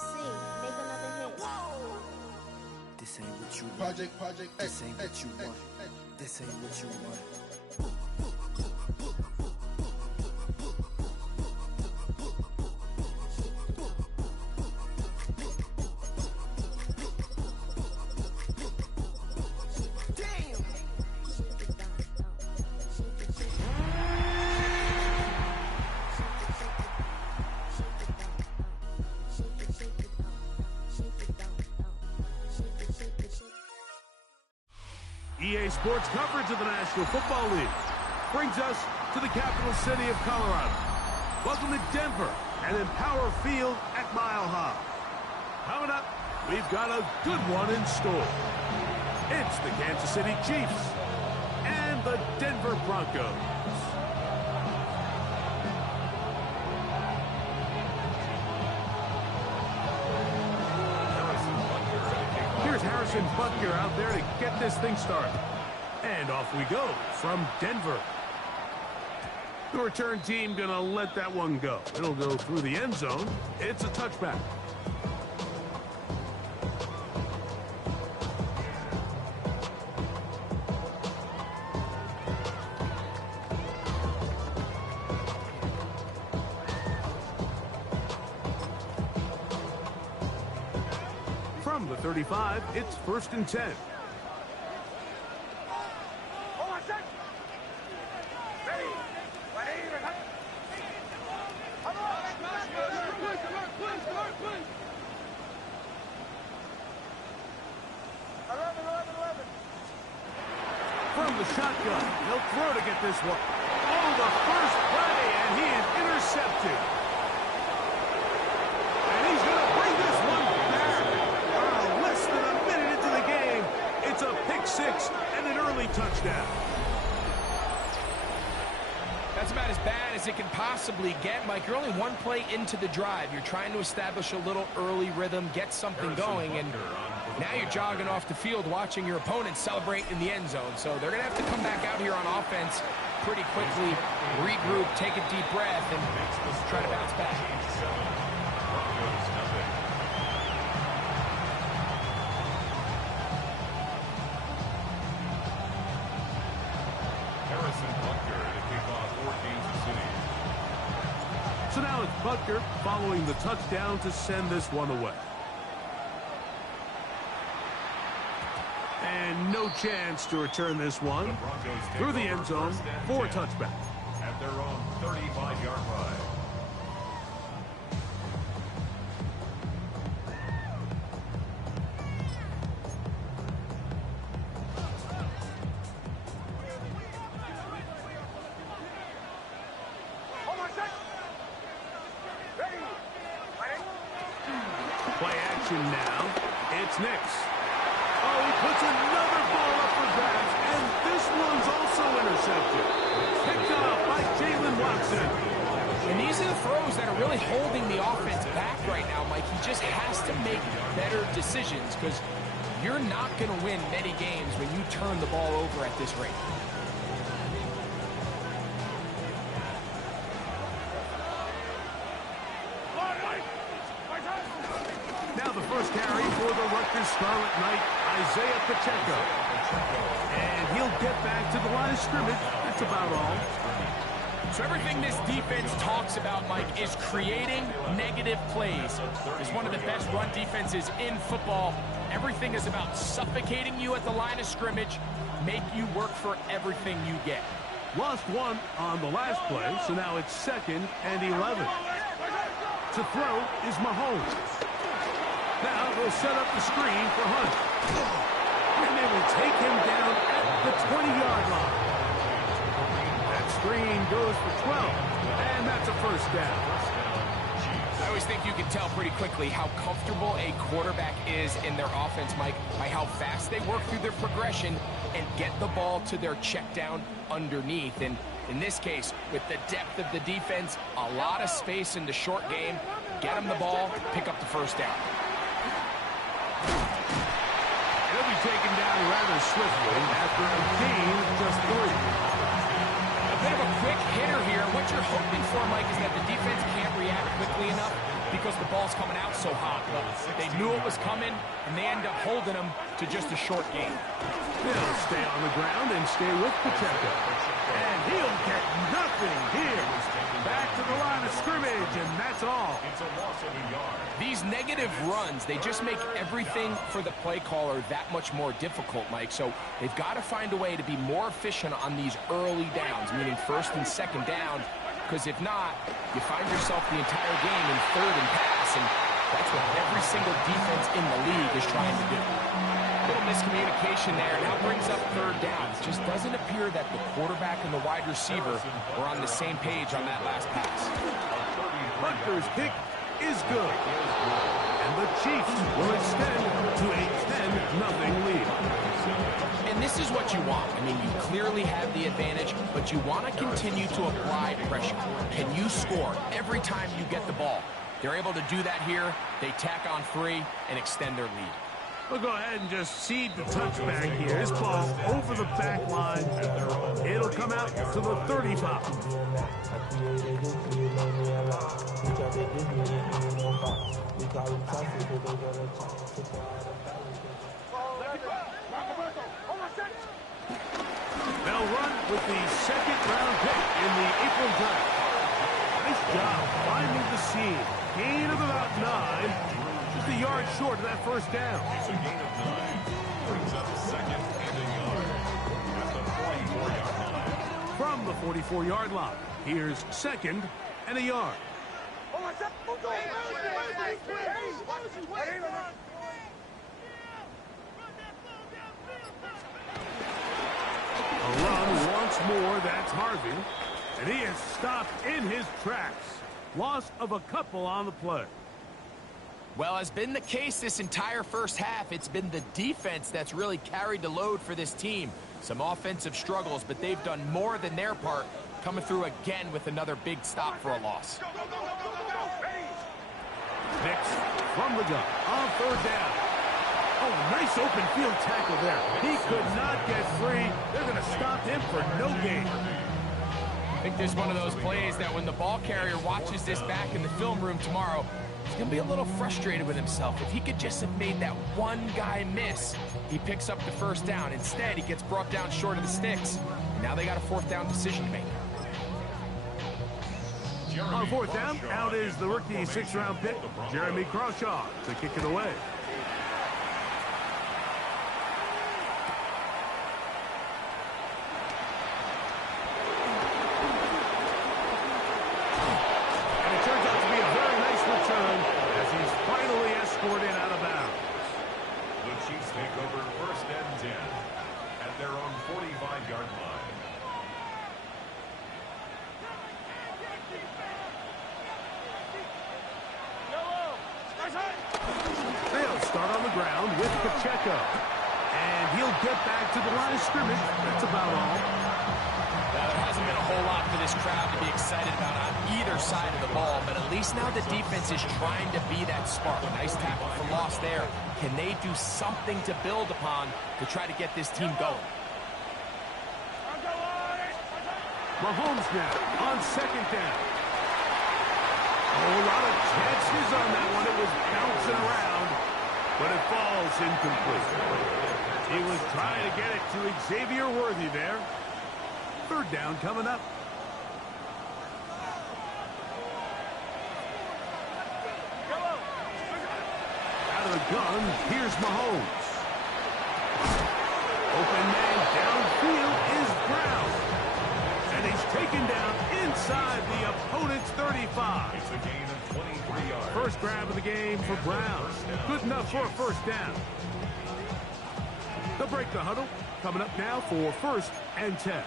MC, make another hit. This ain't what you want. Project This ain't what you want. This ain't what you want. EA Sports coverage of the National Football League brings us to the capital city of Colorado. Welcome to Denver and Empower Field at Mile High. Coming up, we've got a good one in store. It's the Kansas City Chiefs and the Denver Broncos. Harrison Butker out there to get this thing started. And off we go from Denver. The return team gonna let that one go. It'll go through the end zone. It's a touchback. From the 35, it's 1st and 10. From the shotgun, he'll throw to get this one. Oh, the first play, and he is intercepted. And he's going to bring this one back. Less than a minute into the game, it's a pick six and an early touchdown. That's about as bad as it can possibly get, Mike. You're only one play into the drive. You're trying to establish a little early rhythm, get something going, and now you're jogging off the field watching your opponent celebrate in the end zone. So they're going to have to come back out here on offense pretty quickly, regroup, take a deep breath, and try to bounce back. So now it's Butker following the touchdown to send this one away. And no chance to return this one through the end zone for a touchback. At their own 35-yard line. Play action now. It's Nix. Oh, he puts another ball up for grabs, and this one's also intercepted. Picked up by Jalen Watson. And these are the throws that are really holding the offense back right now, Mike. He just has to make better decisions because you're not going to win many games when you turn the ball over at this rate. Now the first carry for the Rutgers Scarlet Knight, Isaiah Pacheco. And he'll get back to the line of scrimmage. That's about all. So everything this defense talks about, Mike, is creating negative plays. It's one of the best run defenses in football. Everything is about suffocating you at the line of scrimmage, make you work for everything you get. Lost one on the last play, so now it's 2nd and 11. To throw is Mahomes. Now they'll set up the screen for Hunt. And they will take him down at the 20-yard line. That screen goes for 12, and that's a first down. I always think you can tell pretty quickly how comfortable a quarterback is in their offense, Mike, by how fast they work through their progression and get the ball to their check down underneath. And in this case, with the depth of the defense, a lot of space in the short game, get them the ball, pick up the first down. He'll be taken down rather swiftly after a gain of just 3. A bit of a quick hitter here. What you're hoping for, Mike, is that the defense can't react react quickly enough because the ball's coming out so hot. But they knew it was coming, and they end up holding them to just a short game. They'll stay on the ground and stay with Pacheco. And he'll get nothing here. Back to the line of scrimmage, and that's all. It's a loss of a yard. These negative runs, they just make everything for the play caller that much more difficult, Mike. So they've got to find a way to be more efficient on these early downs, meaning first and second down, because if not, you find yourself the entire game in third and pass, and that's what every single defense in the league is trying to do. Little miscommunication there, now brings up third down. It just doesn't appear that the quarterback and the wide receiver were on the same page on that last pass. Butker's kick is good. And the Chiefs will extend to a 10-0 lead. And this is what you want. I mean, you clearly have the advantage, but you want to continue to apply pressure. Can you score every time you get the ball? They're able to do that here. They tack on 3 and extend their lead. We'll go ahead and just cede the touchback here. This ball over the back line. It'll come out to the 35. They'll run with the second-round pick in the April draft. Nice job finding the seam. Gain of about 9. Just a yard short of that first down. It's a gain of 9. Brings up second and a yard at the 44-yard line. From the 44-yard line, here's second and a yard. A run once more, that's Harvey. And he is stopped in his tracks. Loss of a couple on the play. Well, has been the case this entire first half. It's been the defense that's really carried the load for this team. Some offensive struggles, but they've done more than their part, coming through again with another big stop for a loss. Nix from the gun on third down. Oh, nice open field tackle there. He could not get free. They're going to stop him for no gain. I think there's one of those plays that when the ball carrier watches this back in the film room tomorrow, he's going to be a little frustrated with himself. If he could just have made that one guy miss, he picks up the first down. Instead, he gets brought down short of the sticks. And now they got a fourth down decision to make. On fourth down, out is the rookie sixth-round pick, Jeremy Crawshaw, to kick it away. And it turns out to be a very nice return as he's finally escorted out of bounds. The Chiefs take over first and 10 at their own 45-yard line. They'll start on the ground with Pacheco. And he'll get back to the line of scrimmage. That's about all. Now, there hasn't been a whole lot for this crowd to be excited about on either side of the ball, but at least now the defense is trying to be that spark. Nice tackle for loss there. Can they do something to build upon to try to get this team going? Mahomes now on second down. A lot of chances on that one. It was bouncing around, but it falls incomplete. He was trying to get it to Xavier Worthy there. Third down coming up. Out of the gun, here's Mahomes. Open man downfield is Brown. And he's taken down inside the opponent's 35. It's a gain of 23 yards. First grab of the game for Brown. Good enough for a first down. They'll break the huddle. Coming up now for first and 10.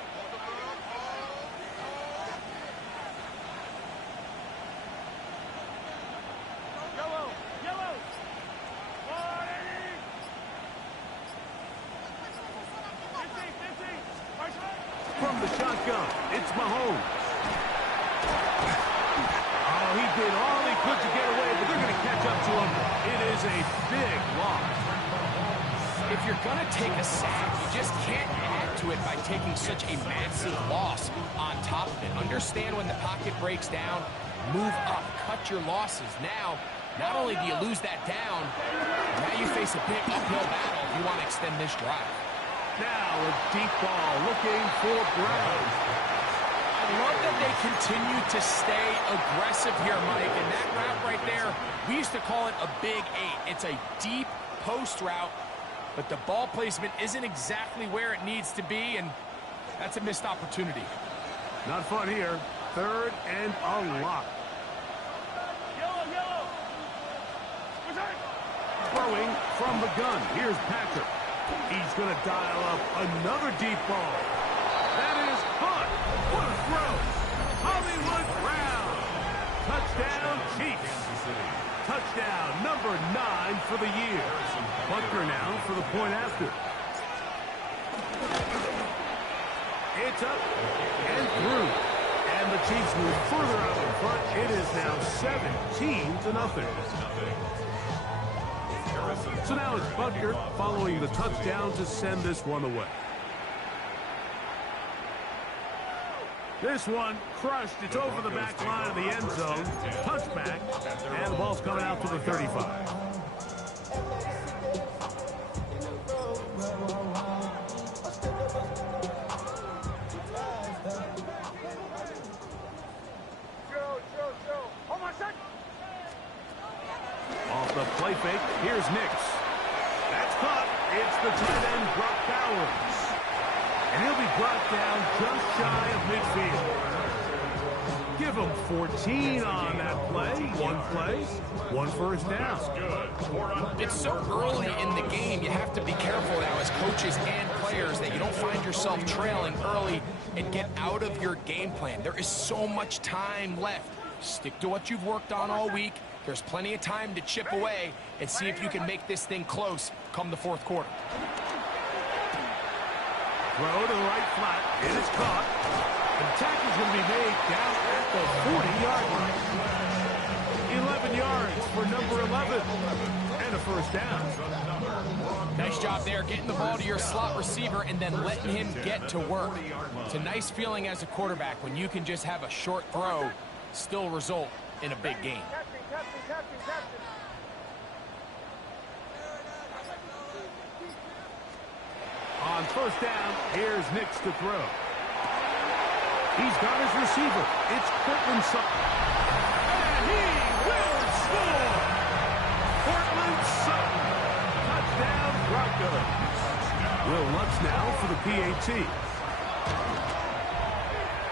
From the shotgun, it's Mahomes. Oh, he did all he could to get away, but they're going to catch up to him. It is a big loss. If you're going to take a sack, you just can't add to it by taking such a massive loss on top of it. Understand when the pocket breaks down, Move up, cut your losses. Now, not only do you lose that down, now you face a big uphill battle if you want to extend this drive. Now a deep ball looking for Brown. I love that they continue to stay aggressive here, Mike. And that route right there, we used to call it a big 8. It's a deep post route, but the ball placement isn't exactly where it needs to be, and that's a missed opportunity. Not fun here. 3rd and a lot. Throwing from the gun. Here's Packer. He's going to dial up another deep ball. That is caught. What a throw. Hollywood Brown. Touchdown, Chiefs. Touchdown number 9 for the year. Butker now for the point after. It's up and through. And the Chiefs move further out in front. It is now 17-0. So now it's Butker following the touchdown to send this one away. This one crushed. It's over the back line of the end zone. Touchback. And the ball's coming out to the 35. Off the play fake, here's Nix. That's caught. It's the tight end, Brock Bowers. And he'll be brought down just shy of midfield. Give him 14 on that play. 1 play, 1 first down. It's so early in the game, you have to be careful now as coaches and players that you don't find yourself trailing early and get out of your game plan. There is so much time left. Stick to what you've worked on all week. There's plenty of time to chip away and see if you can make this thing close come the 4th quarter. Throw to the right flat. It is caught. The tackle's going to be made down at the 40-yard line. 11 yards for number 11. And a first down. Nice job there, getting the ball to your slot receiver and then letting him get to work. It's a nice feeling as a quarterback when you can just have a short throw still result in a big game. On first down, here's Nix to throw. He's got his receiver. It's Cortland Sutton. And he will score! Cortland Sutton. Touchdown, Broncos. Will Lutz now for the PAT.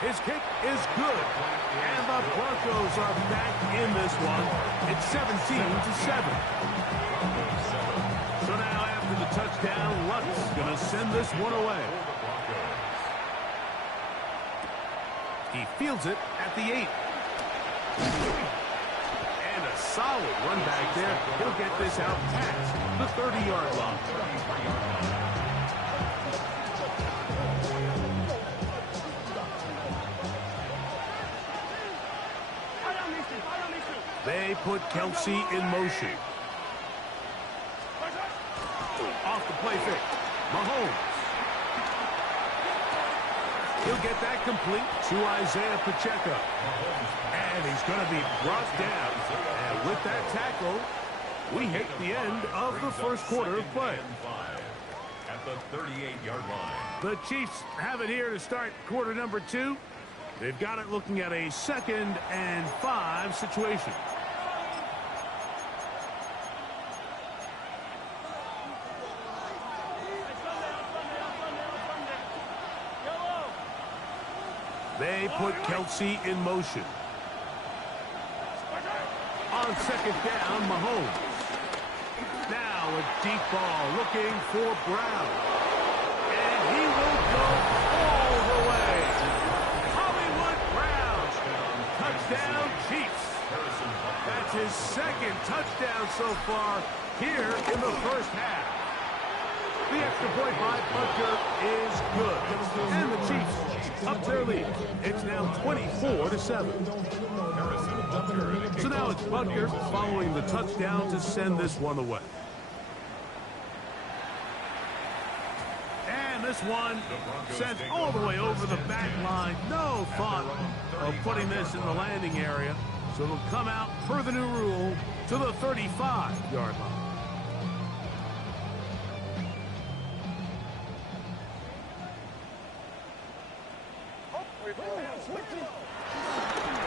His kick is good. And the Broncos are back in this one. It's 17-7. So now after the touchdown, Lutz is going to send this one away. He fields it at the 8. And a solid run back there. He'll get this out past the 30-yard line. They put Kelsey in motion. Off the play fake. Mahomes. He'll get that complete to Isaiah Pacheco. And he's going to be brought down. And with that tackle, we hit the end of the first quarter of play. At the 38-yard line. The Chiefs have it here to start quarter number 2. They've got it looking at a 2nd and 5 situation. They put Kelsey in motion. On second down, Mahomes. Now a deep ball looking for Brown. And he will go all the way. Hollywood Brown. Touchdown, Chiefs. That's his 2nd touchdown so far here in the first half. The extra point by Butker is good. And the Chiefs up their lead. It's now 24-7. So now it's Butker following the touchdown to send this one away. And this one sent all the way over the back line. No thought of putting this in the landing area. So it'll come out per the new rule to the 35-yard line.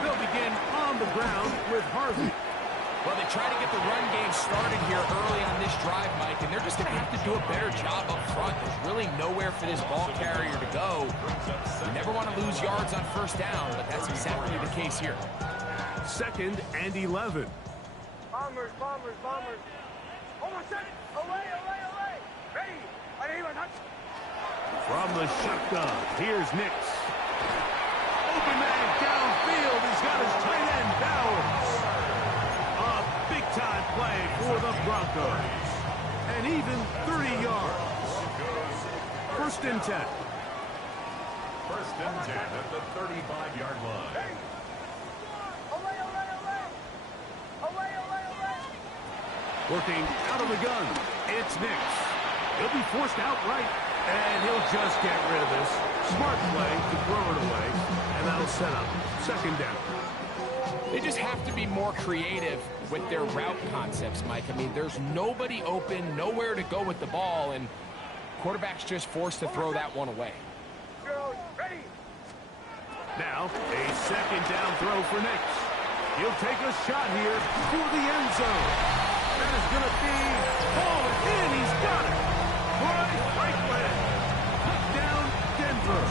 They'll begin on the ground with Harvey. Well, they try to get the run game started here early on this drive, Mike, and they're just going to have to do a better job up front. There's really nowhere for this ball carrier to go. You never want to lose yards on first down, but that's exactly the case here. 2nd and 11. Bombers. Almost set it. Away. Ready. From the shotgun, here's Nix. Open man downfield. He's got his tight end Bowers. A big-time play for the Broncos. And even 30 yards. 1st and 10. 1st and 10 at the 35-yard line. Working out of the gun, it's Nix. He'll be forced outright, and he'll just get rid of this. Smart play to throw it away, and that'll set up 2nd down. They just have to be more creative with their route concepts, Mike. I mean, there's nobody open, nowhere to go with the ball, and quarterback's just forced to throw that one away. Now, a 2nd down throw for Nix. He'll take a shot here for the end zone. That is going to be falling in. He's got it. Bryce Franklin. Touchdown, Denver.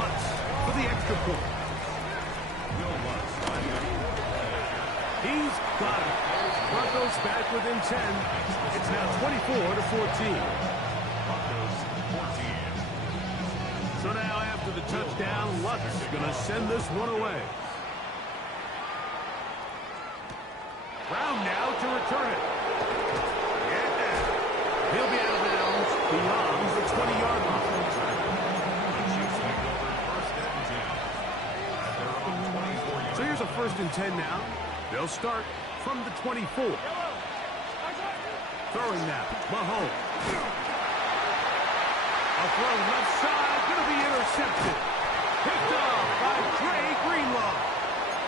Lutz for the extra point. He's got it. Broncos back within 10. It's now 24-14. So now after the touchdown, Lutz is going to send this one away. Brown now to return it. He'll be out of bounds beyond the 20-yard line. So here's a 1st and 10 now. They'll start from the 24. Throwing now, Mahomes. A throw left side, going to be intercepted. Picked off by Dre Greenlaw.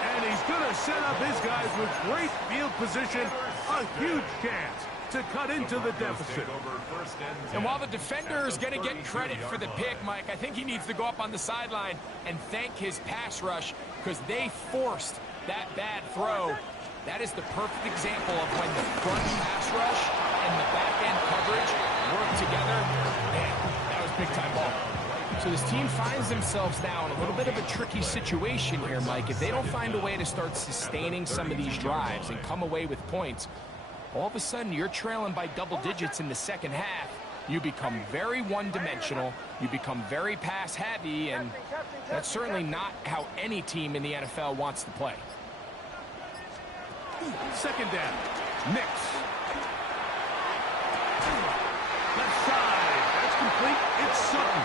And he's going to set up his guys with great field position. A huge chance to cut into the deficit. And while the defender is going to get credit for the pick, Mike, I think he needs to go up on the sideline and thank his pass rush because they forced that bad throw. That is the perfect example of when the front pass rush and the back end coverage work together. Man, that was big-time ball. So this team finds themselves now in a little bit of a tricky situation here, Mike. If they don't find a way to start sustaining some of these drives and come away with points, all of a sudden you're trailing by double digits in the 2nd half. You become very one-dimensional. You become very pass-heavy, and that's certainly not how any team in the NFL wants to play. 2nd down. Nix. Left side. That's complete. It's Sutton.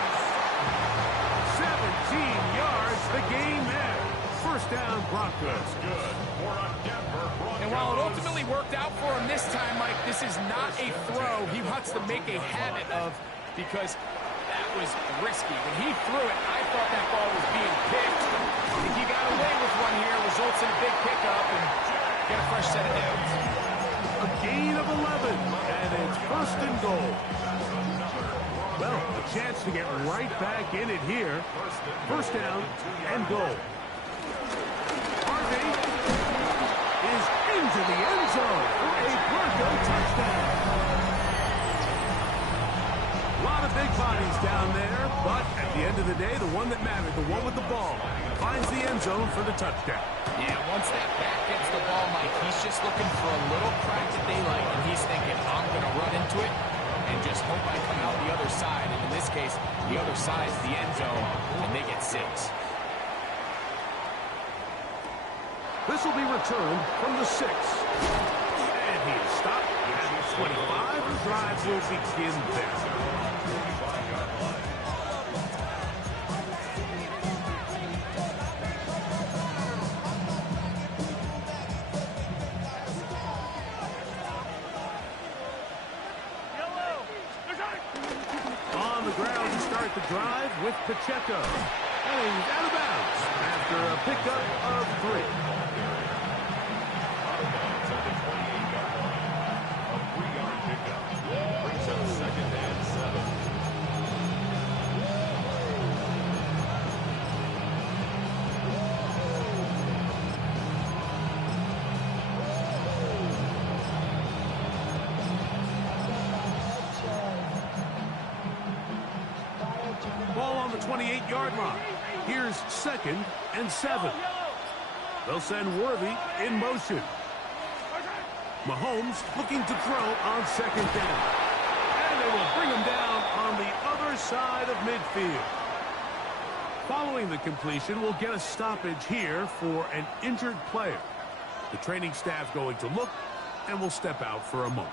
17 yards. The game there. 1st down, Broncos. Good for a Denver Broncos. And while it ultimately worked out for him this time, Mike, this is not a throw he wants to make a habit of because that was risky. When he threw it, I thought that ball was being picked. If he got away with one here, results in a big pickup and get a fresh set of downs. A gain of 11, and it's 1st and goal. Well, a chance to get right back in it here. 1st down and goal. Harvey is into the end zone for a Bronco touchdown. A lot of big bodies down there, but at the end of the day, the one that mattered, the one with the ball, finds the end zone for the touchdown. Yeah, once that back gets the ball, Mike, he's just looking for a little crack of daylight, and he's thinking, I'm going to run into it and just hope I come out the other side. And in this case, the other side is the end zone, and they get 6. This will be returned from the 6. And he is stopped at 25. The drive will begin there. On the ground to start the drive with Pacheco. And he's out of bounds after a pickup of 3. 28-yard line. Here's 2nd and 7. They'll send Worthy in motion. Mahomes looking to throw on 2nd down. And they will bring him down on the other side of midfield. Following the completion, we'll get a stoppage here for an injured player. The training staff going to look, and will step out for a moment.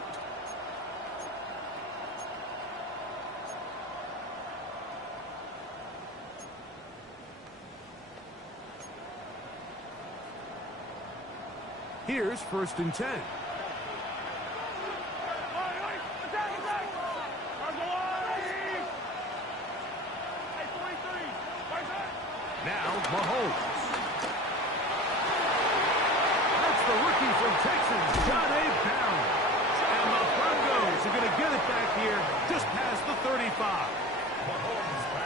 Here's 1st and 10. Now, Mahomes. That's the rookie from Texas, John A. Brown. And the Broncos are going to get it back here just past the 35.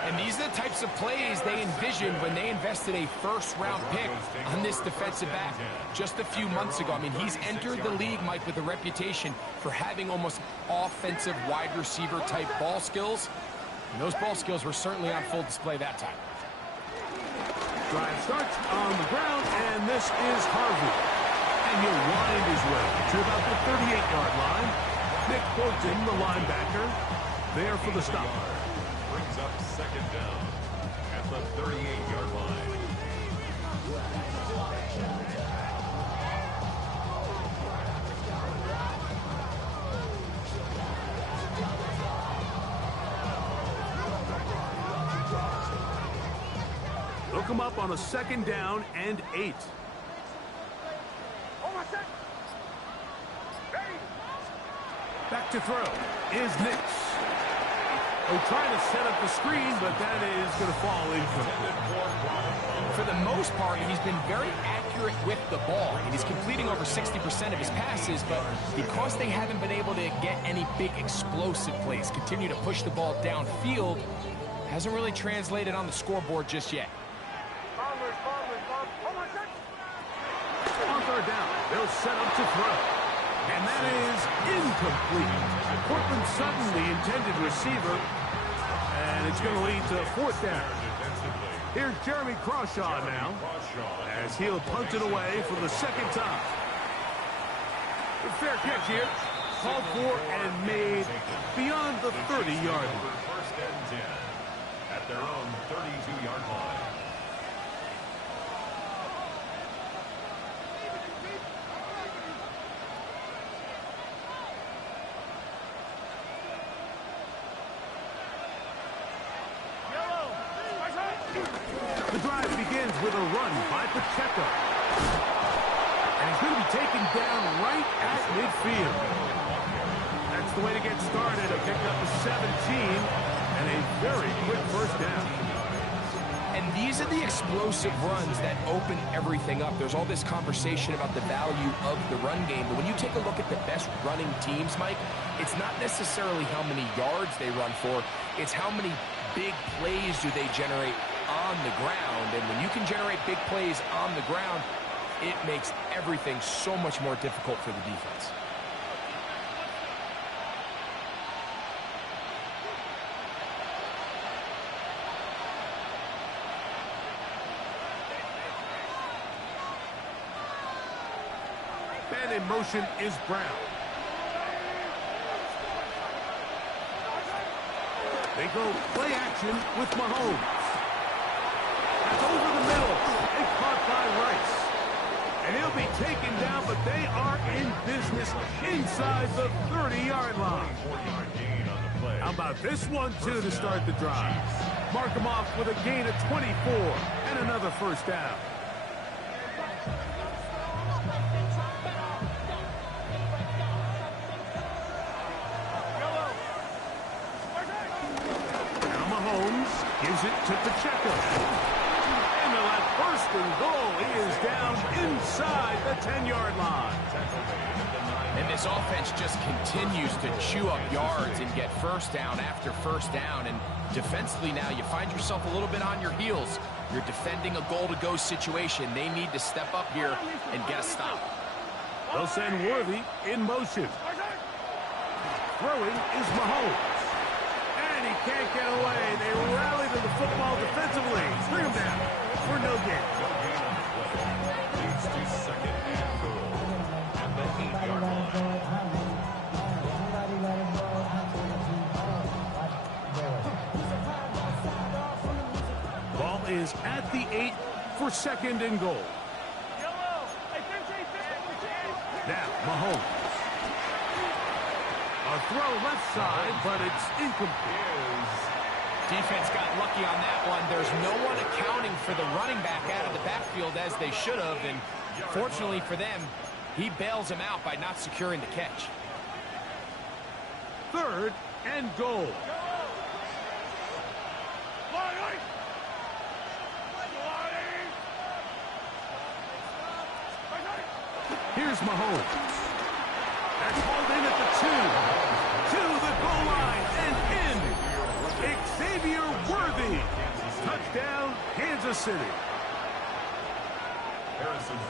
And these are the types of plays they envisioned when they invested a first-round pick on this defensive back just a few months ago. I mean, he's entered the league, Mike, with a reputation for having almost offensive wide receiver type ball skills. And those ball skills were certainly on full display that time. Drive starts on the ground, and this is Harvey. And he'll wind his way to about the 38-yard line. Nick Bolton, the linebacker, there for the stop. Brings up 2nd down at the 38-yard line. They'll come up on a 2nd down and 8. Back to throw is Nix. Oh, trying to set up the screen, but that is going to fall incomplete. For the most part, he's been very accurate with the ball. And he's completing over 60% of his passes, but because they haven't been able to get any big explosive plays, continue to push the ball downfield, hasn't really translated on the scoreboard just yet. On 3rd down, they'll set up to throw. And that is incomplete. Cortland Sutton, the intended receiver. And it's going to lead to 4th down. Here's Jeremy Crawshaw now, as he'll punt it away for the 2nd time. A fair catch here. Called for and made beyond the 30-yard line. 1st and 10 at their own 32-yard line. The drive begins with a run by Pacheco. And he's going to be taken down right at midfield. That's the way to get started. A pick up of 17 and a very quick 1st down. And these are the explosive runs that open everything up. There's all this conversation about the value of the run game, but when you take a look at the best running teams, Mike, it's not necessarily how many yards they run for, it's how many big plays do they generate on the ground. And when you can generate big plays on the ground, it makes everything so much more difficult for the defense. And in motion is Brown. They go play action with Mahomes. That's over the middle. And caught by Rice. And he'll be taken down, but they are in business inside the 30-yard line. How about this one, too, to start the drive? Mark him off with a gain of 24 and another 1st down. Gives it to Pacheco. And that 1st and goal is down inside the 10-yard line. And this offense just continues to chew up yards and get 1st down after 1st down. And defensively now, you find yourself a little bit on your heels. You're defending a goal-to-go situation. They need to step up here and get a stop. They'll send Worthy in motion. Throwing is Mahomes. And And he can't get away. They rally to the football defensively. Bring him down for no gain. Leads to second and goal at the 8-yard line. Ball is at the 8 for second and goal. Now, Mahomes. A throw left side, but it's incomplete. Defense got lucky on that one. There's no one accounting for the running back out of the backfield as they should have, and fortunately for them, he bails him out by not securing the catch. Third and goal. Here's Mahomes. That's hauled in at the 2. To the goal line and in. Xavier Worthy. Touchdown, Kansas City.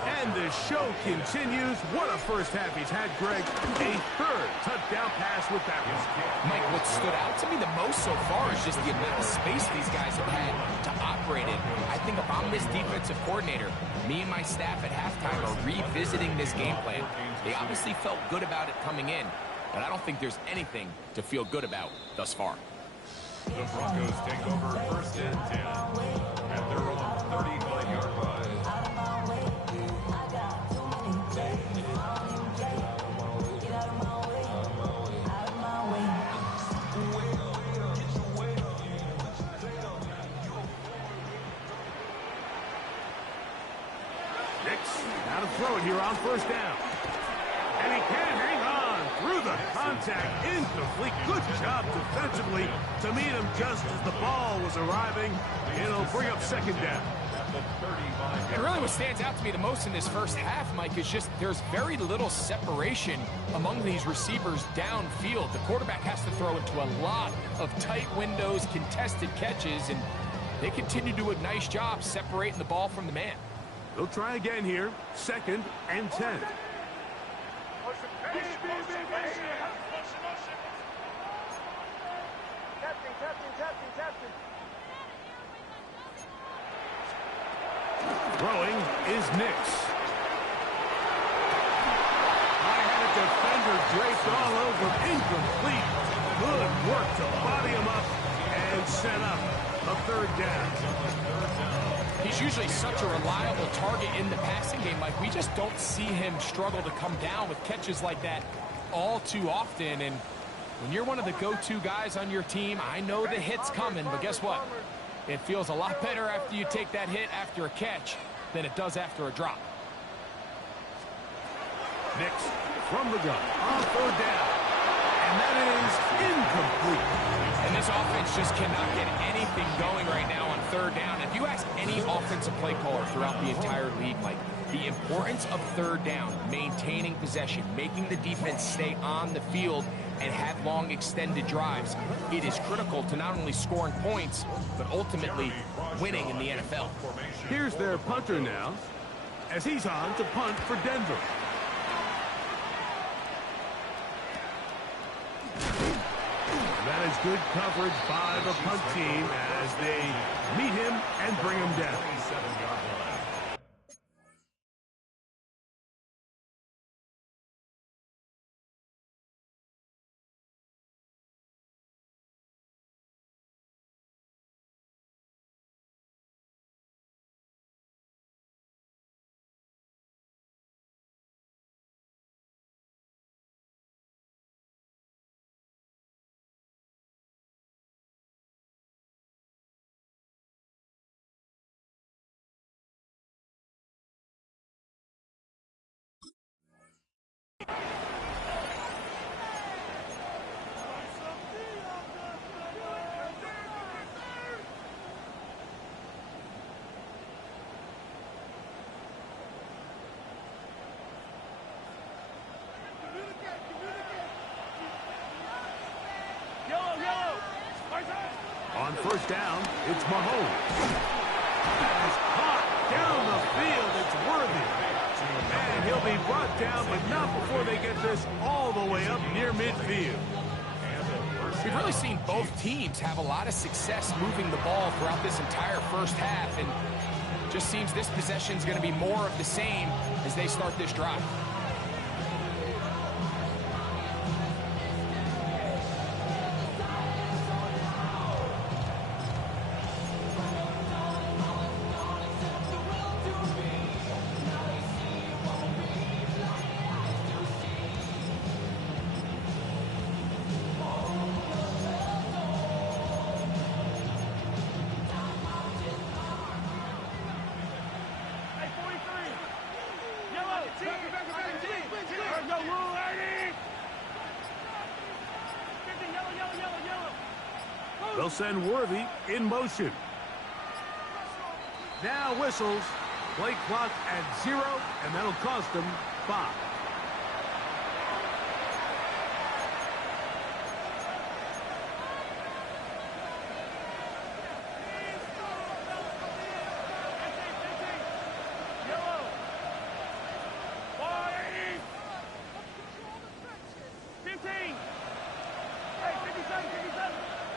And the show continues. What a first half he's had, Greg. A third touchdown pass with that one. Mike, what stood out to me the most so far is just the amount of space these guys have had to operate in. I think if I'm this defensive coordinator, me and my staff at halftime are revisiting this game plan. They obviously felt good about it coming in, but I don't think there's anything to feel good about thus far. The Broncos take over first and 10 at their own 35-yard line. Now to throw it here on first down. And he can hang on through the contact. Incomplete. Good job defensively to meet him just as the ball was arriving. It'll bring up second down. And really what stands out to me the most in this first half, Mike, is just there's very little separation among these receivers downfield. The quarterback has to throw into a lot of tight windows, contested catches, and they continue to do a nice job separating the ball from the man. They'll try again here. Second and 10. Captain. Throwing is Nix. I had a defender draped all over. Incomplete. Good work to body him up and set up a third down. He's usually such a reliable target in the passing game. Like, we just don't see him struggle to come down with catches like that all too often. And when you're one of the go-to guys on your team, I know the hit's coming, but guess what? It feels a lot better after you take that hit after a catch than it does after a drop. Nix from the gun on third down. And that is incomplete. And this offense just cannot get anything going right now on third down. If you ask any offensive play caller throughout the entire league, Mike, the importance of third down, maintaining possession, making the defense stay on the field and have long extended drives, it is critical to not only scoring points, but ultimately winning in the NFL. Here's their punter now, as he's on to punt for Denver. That is good coverage by the punt team as they meet him and bring him down. On first down, it's Mahomes. That is caught down the field. It's Worthy. And he'll be brought down, but not before they get this all the way up near midfield. We've really seen both teams have a lot of success moving the ball throughout this entire first half, and just seems this possession is going to be more of the same as they start this drive. They'll send Worthy in motion. Now whistles. Play clock at 0, and that'll cost them 5.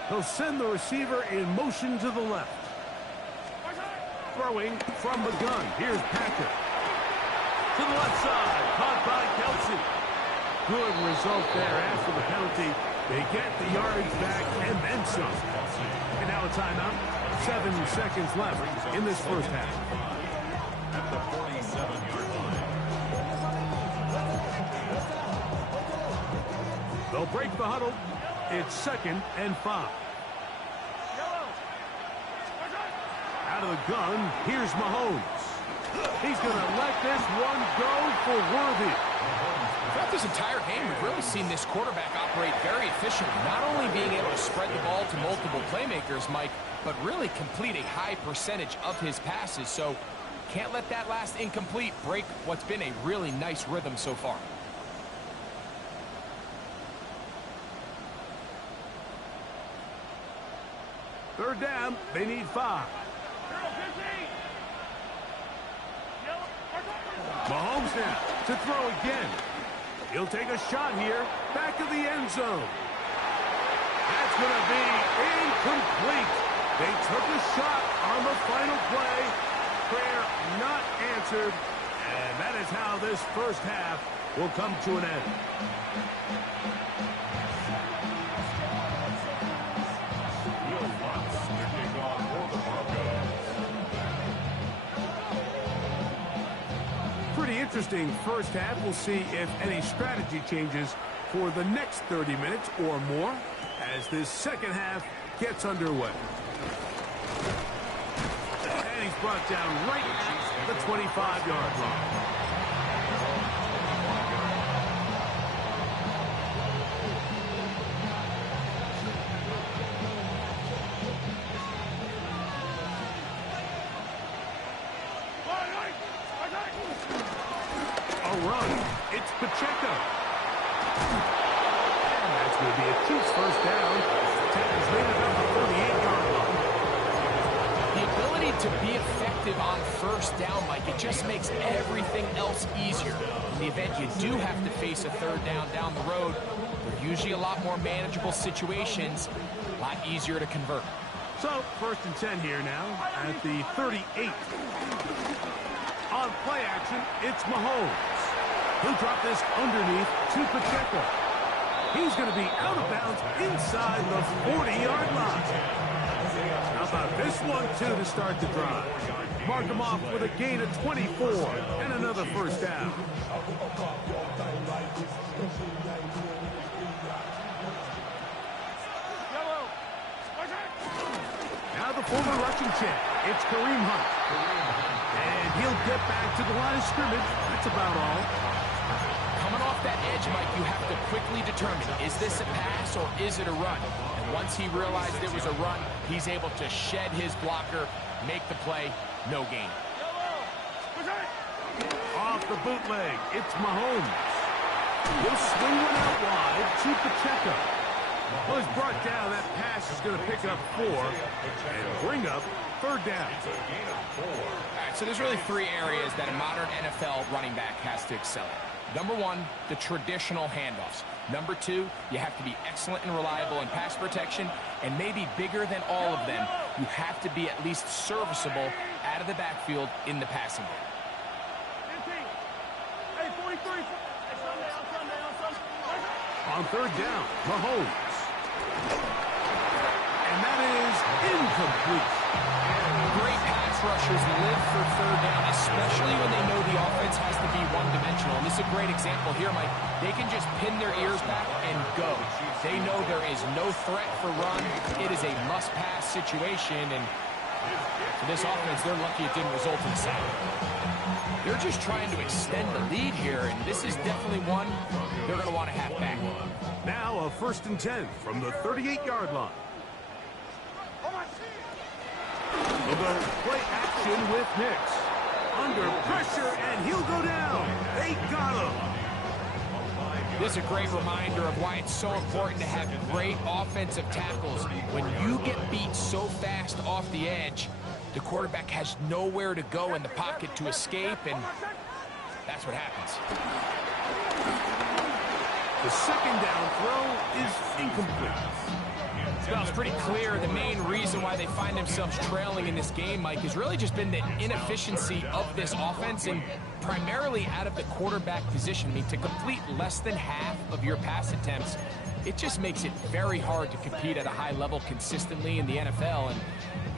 He'll send the receiver in motion to the left. Throwing from the gun. Here's Packer. To the left side. Caught by Kelsey. Good result there after the penalty. They get the yardage back and then some. And now a timeout. 7 seconds left in this first half. At the 47-yard line. They'll break the huddle. It's 2nd and 5. Out of the gun, here's Mahomes. He's going to let this one go for Worthy. Throughout this entire game, we've really seen this quarterback operate very efficiently, not only being able to spread the ball to multiple playmakers, Mike, but really complete a high percentage of his passes. So can't let that last incomplete break what's been a really nice rhythm so far. Third down, they need 5. Mahomes now to throw again. He'll take a shot here, back of the end zone. That's going to be incomplete. They took a shot on the final play. Prayer not answered, and that is how this first half will come to an end. Pretty interesting first half. We'll see if any strategy changes for the next 30 minutes or more as this second half gets underway. And he's brought down right at the 25-yard line. Run. It's Pacheco. And that's going to be a Chiefs first down. Tackles made it up the 38-yard line. The ability to be effective on first down, Mike, it just makes everything else easier. In the event you do have to face a third down the road, they're usually a lot more manageable situations, a lot easier to convert. So, 1st and 10 here now at the 38. On play action, it's Mahomes. He'll drop this underneath to Pacheco. He's going to be out of bounds inside the 40-yard line. How about this one, too, to start the drive? Mark him off with a gain of 24 and another first down. Now the former rushing champ. It's Kareem Hunt. And he'll get back to the line of scrimmage. That's about all. Coming off that edge, Mike, you have to quickly determine, is this a pass or is it a run? And once he realized it was a run, he's able to shed his blocker, make the play, no gain. Off the bootleg, it's Mahomes. He'll swing one out wide to Pacheco. Well, he's brought down. That pass is going to pick up 4 and bring up third down. All right, so there's really 3 areas that a modern NFL running back has to excel at. Number 1, the traditional handoffs. Number 2, you have to be excellent and reliable in pass protection. And maybe bigger than all of them, you have to be at least serviceable out of the backfield in the passing game. Hey, 43. On third down, Mahomes. And that is incomplete. Great pass rushers live for third down, especially when they know the offense has to be one-dimensional. And this is a great example here, Mike. They can just pin their ears back and go. They know there is no threat for run. It is a must-pass situation, and for this offense, they're lucky it didn't result in a sack. They're just trying to extend the lead here, and this is definitely one they're going to want to have back. Now a 1st and 10 from the 38-yard line. They'll go play action with Nix. Under pressure, and he'll go down. They got him. This is a great reminder of why it's so important to have great offensive tackles. When you get beat so fast off the edge, the quarterback has nowhere to go in the pocket to escape, and that's what happens. The second down throw is incomplete. Well, it's pretty clear the main reason why they find themselves trailing in this game, Mike, has really just been the inefficiency of this offense and primarily out of the quarterback position. I mean, to complete less than half of your pass attempts, it just makes it very hard to compete at a high level consistently in the NFL. And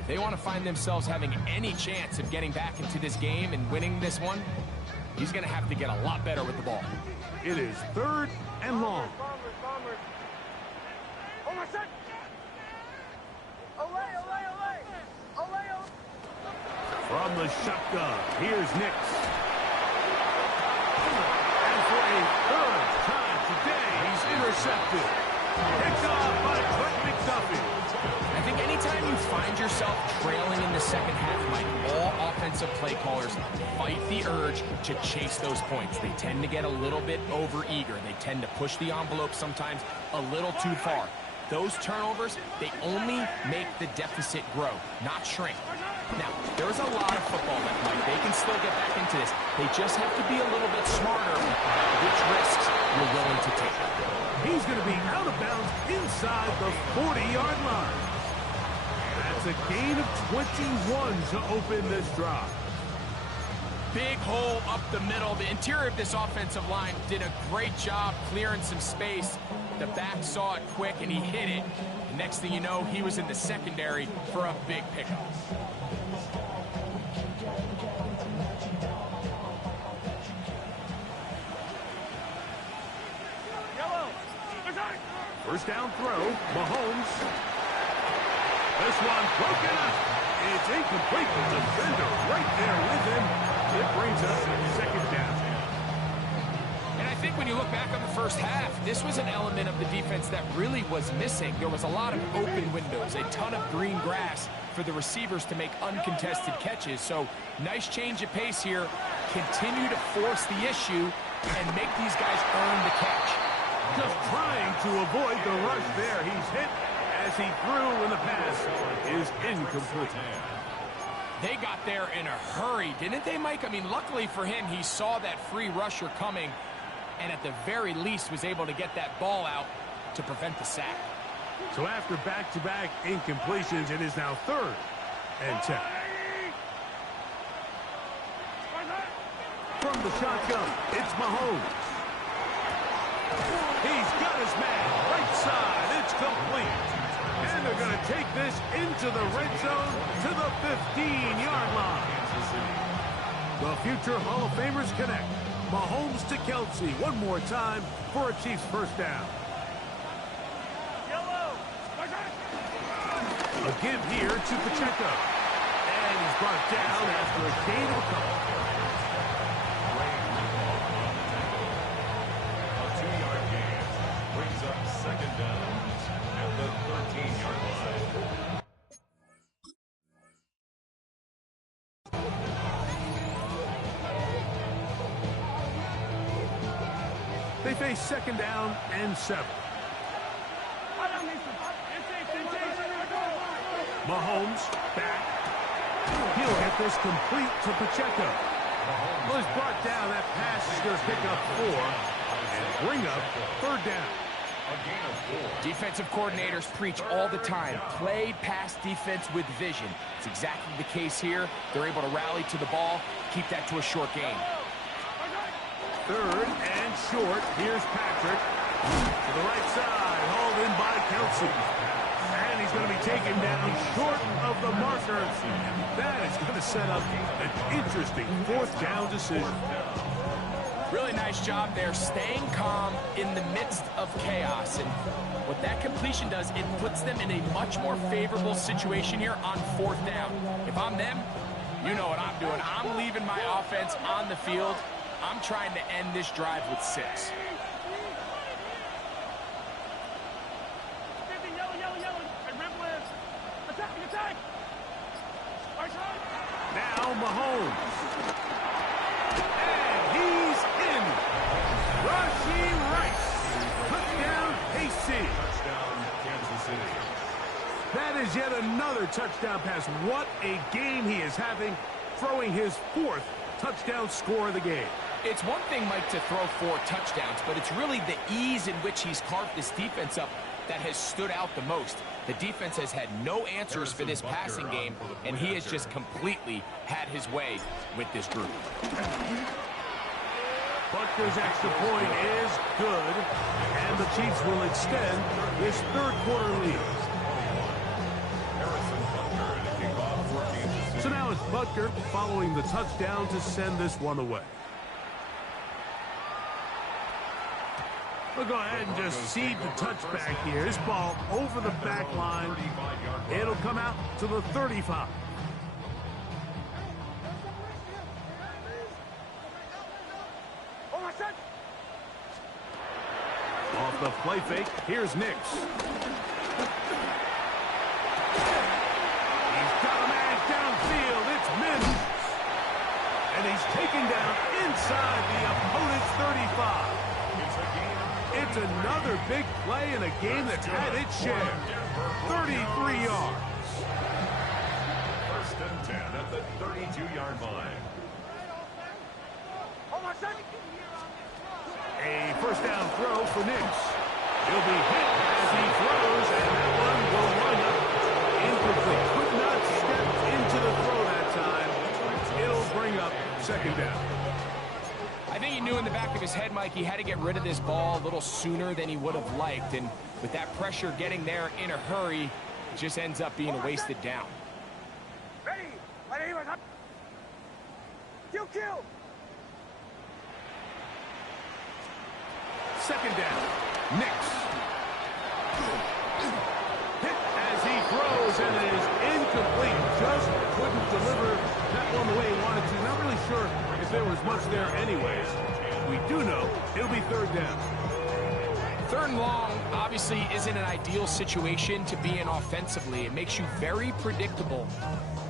if they want to find themselves having any chance of getting back into this game and winning this one, he's going to have to get a lot better with the ball. It is 3rd and long. Bombers. Oh, my son. Olay. From the shotgun, here's Nix. And for a 3rd time today, he's intercepted. Picked off by Trent McDuffie. I think anytime you find yourself trailing in the second half, Mike, all offensive play callers fight the urge to chase those points. They tend to get a little bit over-eager. They tend to push the envelope sometimes a little too far. Those turnovers, they only make the deficit grow, not shrink. Now, there's a lot of football left, Mike. They can still get back into this. They just have to be a little bit smarter which risks you're willing to take. He's going to be out of bounds inside the 40-yard line. That's a gain of 21 to open this drive. Big hole up the middle. The interior of this offensive line did a great job clearing some space. The back saw it quick, and he hit it. The next thing you know, he was in the secondary for a big pickup. First down throw, Mahomes. This one broken up. It's incomplete. The defender right there with him. It brings us 2nd down. And I think when you look back on the first half, this was an element of the defense that really was missing. There was a lot of open windows, a ton of green grass for the receivers to make uncontested catches. So nice change of pace here. Continue to force the issue and make these guys earn the catch. Just trying to avoid the rush there. He's hit as he threw, and the pass is incomplete. They got there in a hurry, didn't they, Mike? I mean, luckily for him, he saw that free rusher coming and at the very least was able to get that ball out to prevent the sack. So after back-to-back incompletions, it is now 3rd and 10. From the shotgun, it's Mahomes. He's got his man right side. It's complete. And they're going to take this into the red zone to the 15-yard line. The future Hall of Famers connect. Mahomes to Kelsey one more time for a Chiefs first down. A give here to Pacheco. And he's brought down after a gain of a couple. A 2-yard gain brings up 2nd down at the 13-yard line. They face 2nd down and 7. Mahomes back. He'll get this complete to Pacheco. Well, he's brought down. That pass is going to pick up 4 and bring up third down. Defensive coordinators preach all the time. Play pass defense with vision. It's exactly the case here. They're able to rally to the ball, keep that to a short game. Third and short. Here's Patrick. To the right side. Hauled in by Kelsey. And he's going to be taken down short of the marker. That is going to set up an interesting fourth down decision. Really nice job there, staying calm in the midst of chaos. And what that completion does, it puts them in a much more favorable situation here on fourth down. If I'm them, you know what I'm doing. I'm leaving my offense on the field. I'm trying to end this drive with 6. Now Mahomes. And he's in. Rashee Rice. Touchdown, KC. Touchdown, Kansas City. That is yet another touchdown pass. What a game he is having, throwing his 4th touchdown score of the game. It's one thing, Mike, to throw 4 touchdowns, but it's really the ease in which he's carved this defense up that has stood out the most. The defense has had no answers for this passing game, and he has just completely had his way with this group. Butker's extra point is good, and the Chiefs will extend this third quarter lead. So now it's Butker following the touchdown to send this one away. We'll go ahead and just cede the touchback here. This ball over the back line. It'll come out to the 35. Off the play fake, here's Nix. He's got a man downfield. It's Mims. And he's taken down inside the opponent's 35. It's another big play in a game that's had its share. 33 yards. First and 10 at the 32-yard line. A first down throw for Nix. He'll be hit as he throws, and that one will wind up incomplete. Could not step into the throw that time. It'll bring up second down. I think he knew in the back of his head, Mike, he had to get rid of this ball a little sooner than he would have liked. And with that pressure getting there in a hurry, it just ends up being a wasted down. Ready? Kill! Second down. Nix. Hit as he throws, and it is incomplete. Just couldn't deliver that one the way he wanted to. Not really sure if there was much there anyways. We do know it'll be third down. Third and long obviously isn't an ideal situation to be in offensively. It makes you very predictable,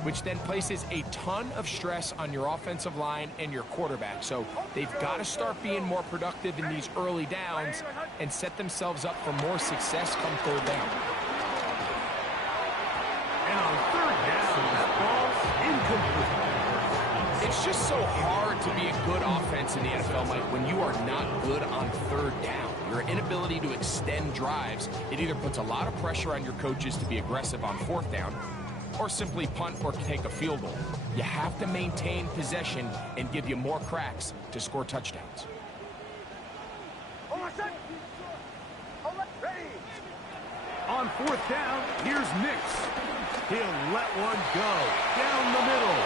which then places a ton of stress on your offensive line and your quarterback. So they've got to start being more productive in these early downs and set themselves up for more success come third down. And on third down, that ball's incomplete. It's just so hard to be a good offense in the NFL, Mike, when you are not good on third down. Your inability to extend drives, it either puts a lot of pressure on your coaches to be aggressive on fourth down or simply punt or take a field goal. You have to maintain possession and give you more cracks to score touchdowns. On fourth down, here's Nix. He'll let one go down the middle.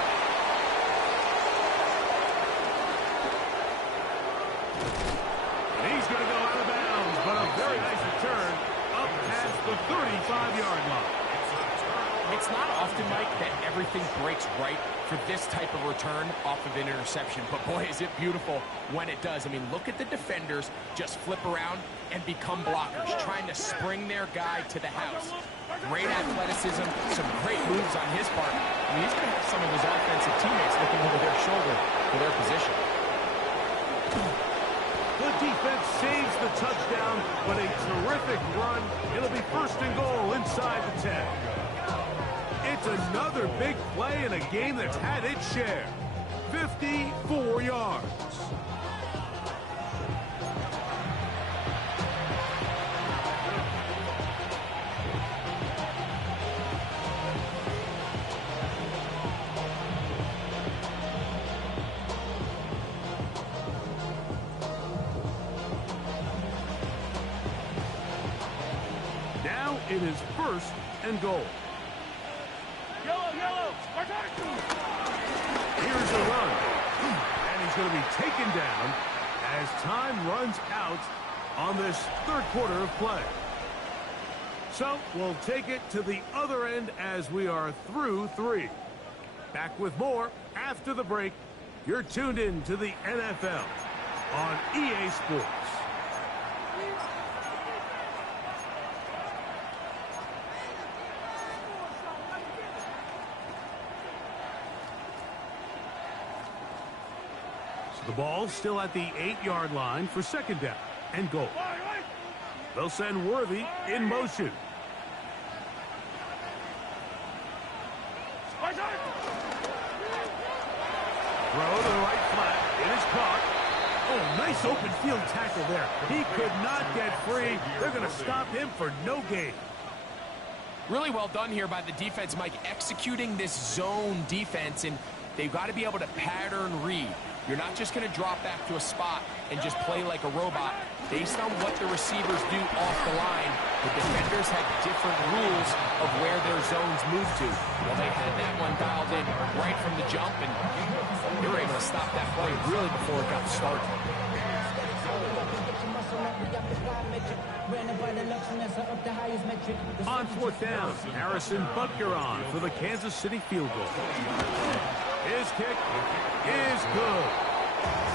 And he's going to go out of bounds, but a very nice return up past the 35-yard line. It's not often, Mike, that everything breaks right for this type of return off of an interception. But, boy, is it beautiful when it does. I mean, look at the defenders just flip around and become blockers, trying to spring their guy to the house. Great athleticism, some great moves on his part. I mean, he's going to have some of his offensive teammates looking over their shoulder for their position. The defense saves the touchdown, but a terrific run. It'll be first and goal inside the 10. It's another big play in a game that's had its share. 54 yards. Now it is first and goal. Yellow, yellow. Here's a run. And he's going to be taken down as time runs out on this third quarter of play. So we'll take it to the other end as we are through 3. Back with more after the break. You're tuned in to the NFL on EA Sports. The ball still at the 8-yard line for second down and goal. They'll send Worthy in motion. Throw to the right flat. It is caught. Oh, nice open field tackle there. He could not get free. They're going to stop him for no gain. Really well done here by the defense, Mike, executing this zone defense, and they've got to be able to pattern read. You're not just going to drop back to a spot and just play like a robot. Based on what the receivers do off the line, the defenders have different rules of where their zones move to. Well, they had that one dialed in right from the jump, and they were able to stop that play really before it got started. On fourth down, Harrison Butker on for the Kansas City field goal. His kick is good.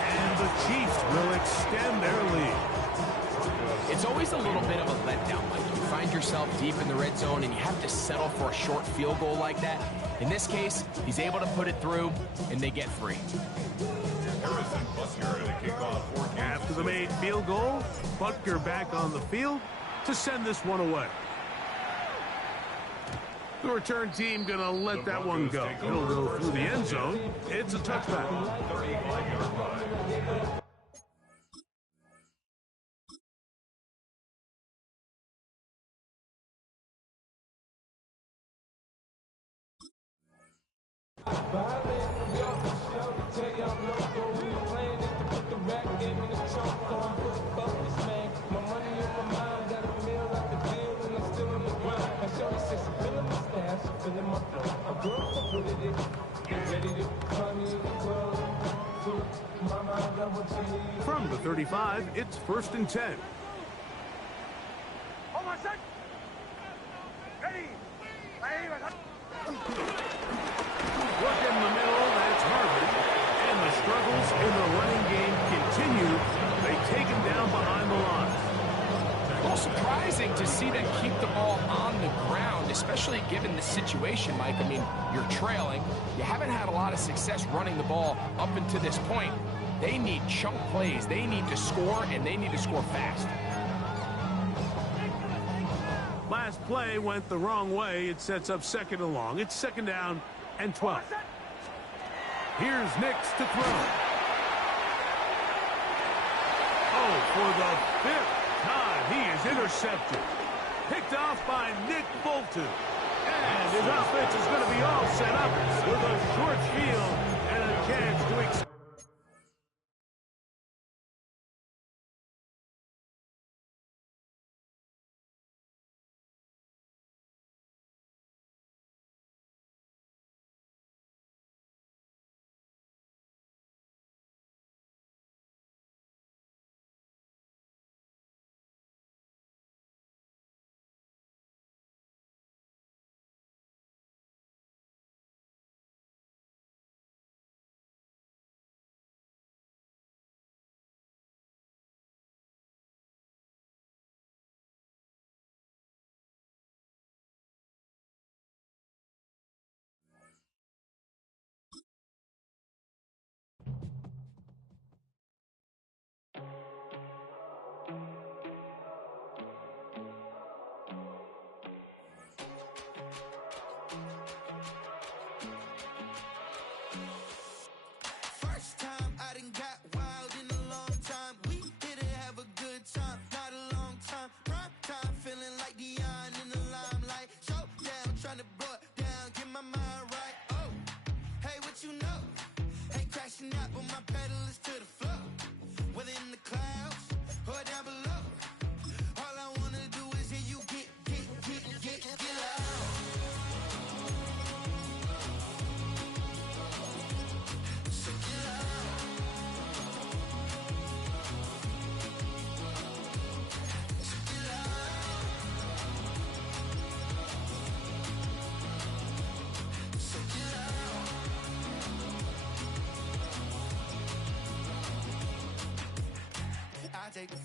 And the Chiefs will extend their lead. It's always a little bit of a letdown, Mike. You find yourself deep in the red zone and you have to settle for a short field goal like that. In this case, he's able to put it through, and they get free. Harrison Butker to kick off for After the made field goal, Butker back on the field to send this one away. The return team going to let that one go. It'll go through the end zone. It's a touchback. 35-yard run. From the 35, it's first and 10. Hold on, set. Ready. Work in the middle, that's Harvard. And the struggles in the running game continue. They take him down behind the line. Well, surprising to see them keep the ball on the ground, especially given the situation, Mike. I mean, you're trailing. You haven't had a lot of success running the ball up until this point. They need chunk plays. They need to score, and they need to score fast. Last play went the wrong way. It sets up second and long. It's second down and 12. Here's Nix to throw. Oh, for the 5th time, he is intercepted. Picked off by Nick Bolton. And his offense is going to be all set up with a short field and a chance to extend.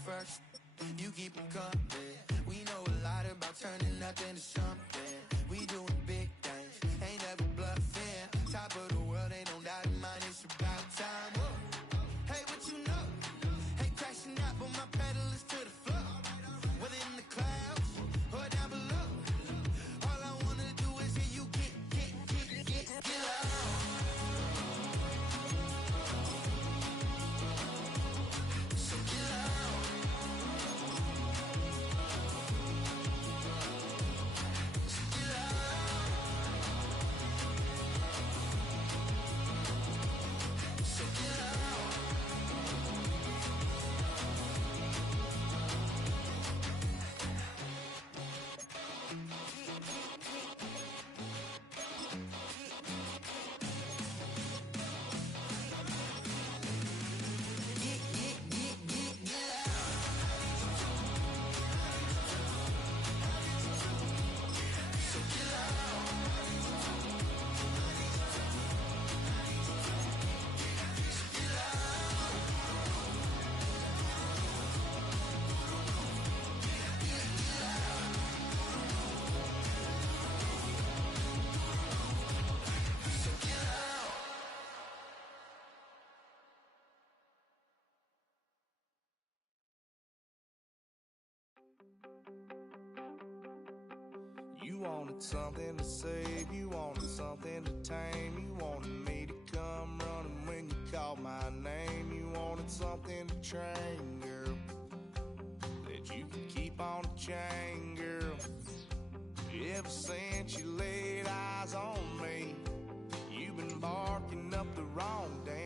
first. You keep them coming. We know a lot about turning nothing to something. We doing big things, ain't never bluffing. Top of the world, ain't no doubt in mine, it's about time. Whoa. Hey, what you know? Hey, crashing out, but my pedal is to the floor. Whether in the clouds or down below, all I wanna do is hear you get loud. So get loud. So get loud. So get loud. You wanted something to save, you wanted something to tame. You wanted me to come running when you called my name. You wanted something to train, girl, that you could keep on the chain, girl. Ever since you laid eyes on me, you've been barking up the wrong damn